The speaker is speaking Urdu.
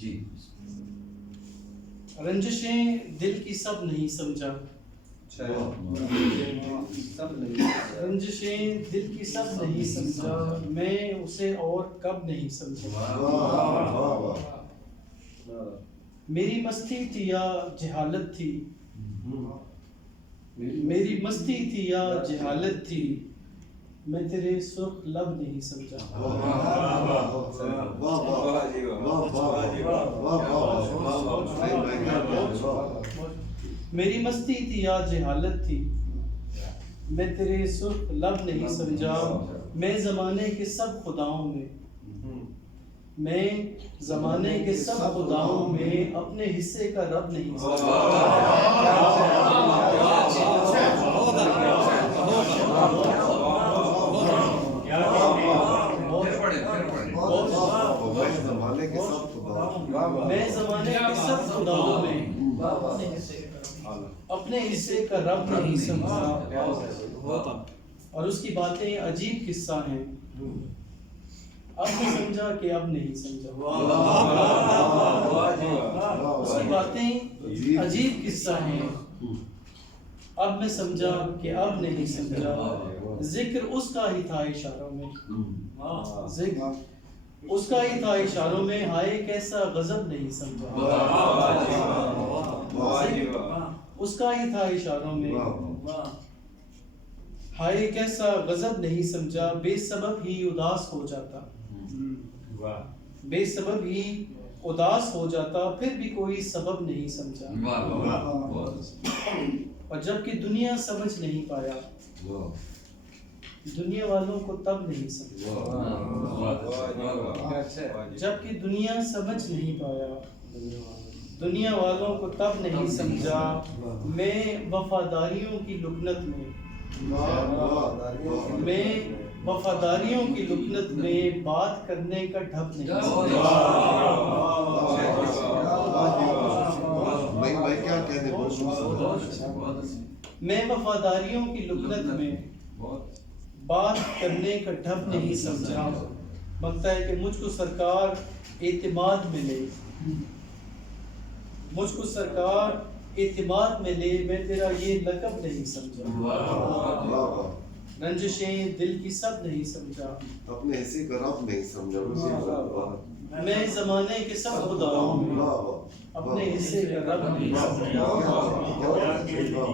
جی رنجشیں دل کی سب نہیں سمجھا، رنجشیں دل کی سب نہیں سمجھا، میں اسے اور کب نہیں سمجھا۔ میری مستی تھی یا جہالت تھی، میری مستی تھی یا جہالت تھی، میں تیرے سرخ لب نہیں سمجھا۔ میری مستی تھی یا جہالت تھی، میں تیرے سرخ لب نہیں سمجھا، میں زمانے کے سب خداؤں میں، میں زمانے کے سب خداؤں میں اپنے حصے کا رب نہیں سمجھا۔ میں زمانے کے سب خداؤں میں اپنے حصے کا رب نہیں سمجھا، اور اس کی باتیں عجیب قصہ ہیں، اب میں سمجھا کہ اب نہیں سمجھا۔ اس کی باتیں عجیب قصہ ہیں، اب میں سمجھا کہ اب نہیں سمجھا۔ ذکر اس کا ہی تھا اشاروں میں، ذکر اس کا ہی تھا اشاروں میں، ہائے کیسا غضب نہیں سمجھا۔ اس کا ہی تھا اشاروں میں، ہائے کیسا غضب نہیں سمجھا، بے سبب ہی اداس ہو جاتا، بے سبب ہی اداس ہو جاتا، پھر بھی کوئی سبب نہیں سمجھا۔ اور جب کہ دنیا سمجھ نہیں پایا، دنیا والوں کو تب نہیں سمجھا، جب کہ دنیا سمجھ نہیں پایا، دنیا والوں کو تب نہیں سمجھا، میں وفاداریوں کی لکنت میں، میں وفاداریوں کی لکنت میں بات کرنے کا ڈھب نہیں سمجھا۔ میں وفاداریوں کی لکنت میں بات کرنے کا ڈھب نہیں سمجھا، مانگتا ہے کہ مجھ کو سرکار اعتماد میں لے، مجھ کو سرکار اعتماد میں لے، میں تیرا یہ لقب نہیں سمجھا۔ رنجشیں دل کی سب نہیں سمجھا، اپنے حصے کا رب نہیں سمجھا، میں زمانے کے سب خداؤں میں اپنے حصے کا رب نہیں سمجھا۔